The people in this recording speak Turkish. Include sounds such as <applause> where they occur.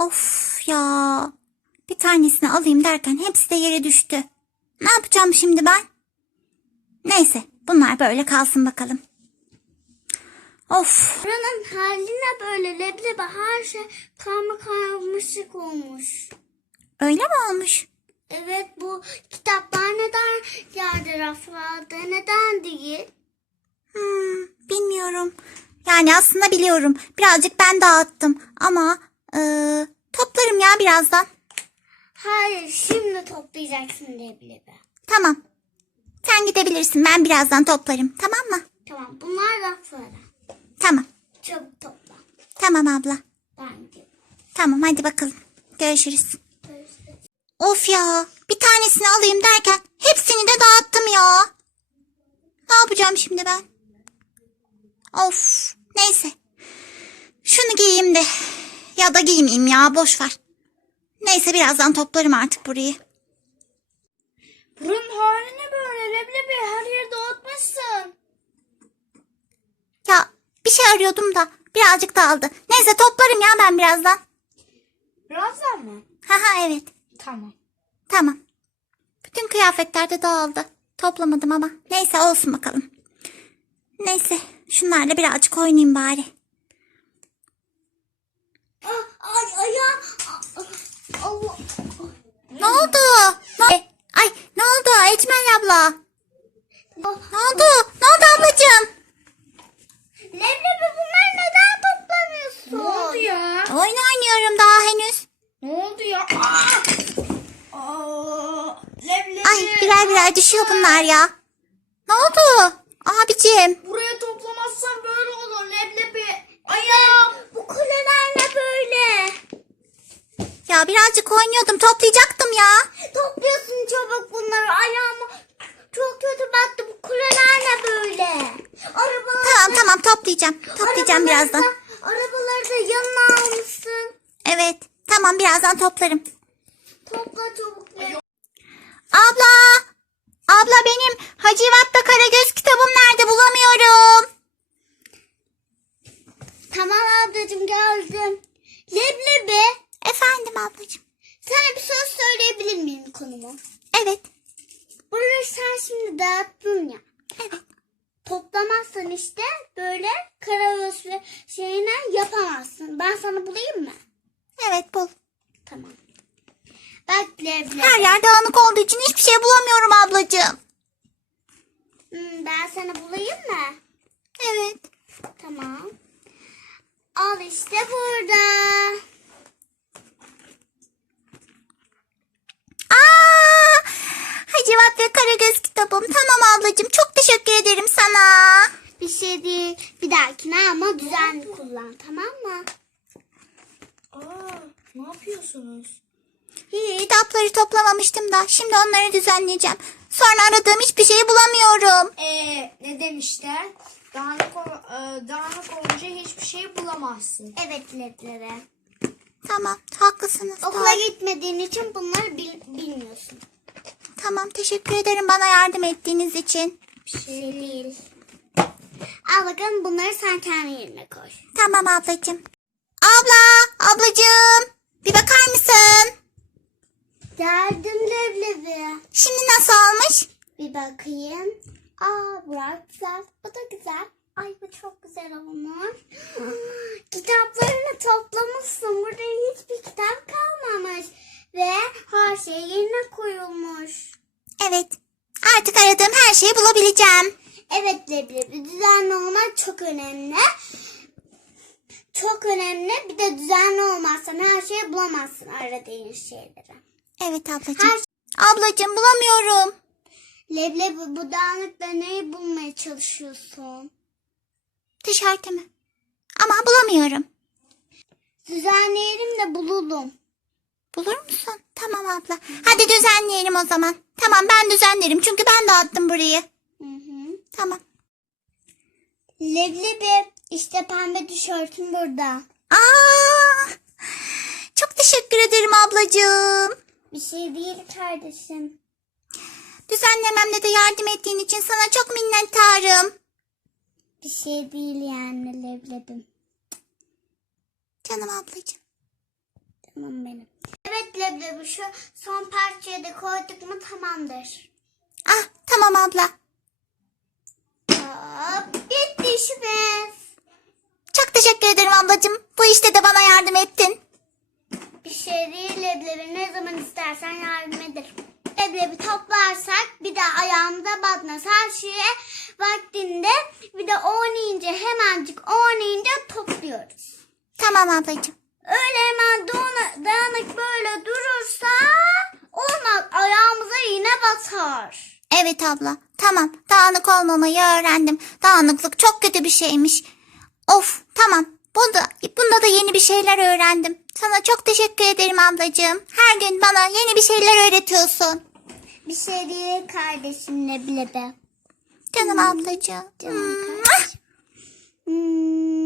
Of ya. Bir tanesini alayım derken hepsi de yere düştü. Ne yapacağım şimdi ben? Neyse bunlar böyle kalsın bakalım. Of Buranın haline böyle leblebi her şey karma karmaşık olmuş. öyle mi olmuş? Evet bu kitaplar neden yerde raflarda neden değil? Hmm, bilmiyorum. Yani aslında biliyorum. Birazcık ben dağıttım ama eee, toplarım ya birazdan. Hayır şimdi toplayacaksın leblebi. Tamam. Sen gidebilirsin. Ben birazdan toplarım. Tamam mı? Tamam bunlar raflara. Tamam. Çabuk topla. Tamam abla. Ben gidiyorum. Tamam hadi bakalım. Görüşürüz. Görüşürüz. Of ya. Bir tanesini alayım derken hepsini de dağıttım ya. Ne yapacağım şimdi ben? Of. Neyse. Şunu giyeyim de. Ya da giymeyeyim ya. Boş ver. Neyse birazdan toplarım artık burayı. Bunun hali ne böyle leblebi her yeri dağıtmışsın. Ya bir şey arıyordum da birazcık dağıldı. Neyse toplarım ya ben birazdan. Birazdan mı? Haha evet. Tamam. Tamam. Bütün kıyafetler de dağıldı. Toplamadım ama. Neyse olsun bakalım. Neyse şunlarla birazcık oynayayım bari. Ah, ay ayağım. Ah, Allah. Ne oldu? Ne? Ay ne oldu Ecmel abla? Ah, Ne oldu? Ne oldu ablacığım? Leblebi bunları neden toplamıyorsun? Ne oldu ya? Oyun oynuyorum daha henüz. Ne oldu ya? Aa! Aa, leblebi. Ay düşüyor bunlar ya. Ne oldu? Abicim. Buraya toplamazsan böyle olur leblebi. Ayağım. Bu kuleler ne böyle? Ya birazcık oynuyordum toplayacaktım ya. Topluyorsun çabuk bunları ayağıma. Çok kötü battı bu kuleler ne böyle? Arabalar Tamam tamam toplayacağım. Toplayacağım birazdan. Arabaları da yanına almışsın. Evet tamam birazdan toplarım. Topla çabuk. Abla! Abla benim Hacivat'ta Karagöz kitabım nerede bulamıyorum. Tamam ablacığım geldim. Leblebi Efendim ablacığım. sana bir söz söyleyebilir miyim konumu? Evet. Burayı sen şimdi dağıttın ya. Evet. Toplamazsan işte böyle karavöz ve şeyine yapamazsın. Ben sana bulayım mı? Evet bul. Tamam. Bak leblebi. Her yer dağınık olduğu için hiçbir şey bulamıyorum ablacığım. Hmm, ben sana bulayım mı? Evet. Tamam. Al işte burada. Aa! Hacivat ve Karagöz kitabım. Tamam ablacığım. Çok teşekkür ederim sana. Bir şey değil. Bir dahakine ama düzenli kullan tamam mı? Aa, ne yapıyorsunuz? Kitapları toplamamıştım da. Şimdi onları düzenleyeceğim. Sonra aradığım hiçbir şeyi bulamıyorum. Ee, ne demişler? Dağınık, e, dağınık olunca hiçbir şey bulamazsın. Evet leblebi. Tamam. Haklısınız. Okula Doğru. gitmediğin için bunları bil- bilmiyorsun. Tamam. Teşekkür ederim bana yardım ettiğiniz için. Bir şey değil. Al bakalım bunları sen kendi yerine koy. Tamam ablacığım. Abla, ablacığım. Bir bakar mısın? Geldim leblebi. Şimdi nasıl olmuş? Bir bakayım. Aa bu güzel. Bu da güzel. Ay bu çok güzel olmuş. <gasps> Kitaplarını toplamışsın. Burada hiçbir kitap kalmamış. Ve her şey yerine koyulmuş. Evet. Artık aradığım her şeyi bulabileceğim. Evet leblebi düzenli olmak çok önemli. Çok önemli. Bir de düzenli olmazsan her şeyi bulamazsın aradığın şeyleri. Evet ablacığım. Her Ablacığım bulamıyorum. leblebi bu dağınıkla neyi bulmaya çalışıyorsun? Tişörtü mü? Ama bulamıyorum. Düzenleyelim de bulalım. Bulur musun? Tamam abla. Hadi düzenleyelim o zaman. Tamam ben düzenlerim çünkü ben dağıttım burayı. Hı hı. Tamam. Leblebi işte pembe tişörtüm burada. Aa! Çok teşekkür ederim ablacığım. Bir şey değil kardeşim. Düzenlememde de yardım ettiğin için sana çok minnettarım. Bir şey değil yani leblebim. Canım ablacığım. Canım benim. Evet leblebi şu son parçayı da koyduk mu tamamdır. Ah tamam abla. Hop bitti işimiz. Çok teşekkür ederim ablacığım. Bu işte de bana yardım ettin. Bir şey değil leblebi ne zaman istersen yardım ederim. Leblebi toplarsak bir de ayağımıza batmaz her şeye vaktinde bir de oynayınca hemencik oynayınca topluyoruz. Tamam ablacığım. Öyle hemen dağınık böyle durursa olmaz ayağımıza yine batar. Evet abla. Tamam. Dağınık olmamayı öğrendim. Dağınıklık çok kötü bir şeymiş. Of tamam. Bunda, bunda da yeni bir şeyler öğrendim. Sana çok teşekkür ederim ablacığım. Her gün bana yeni bir şeyler öğretiyorsun. Bir şey değil kardeşim leblebi. Canım ablacığım. Canım Hmm. kardeşim. Hmm.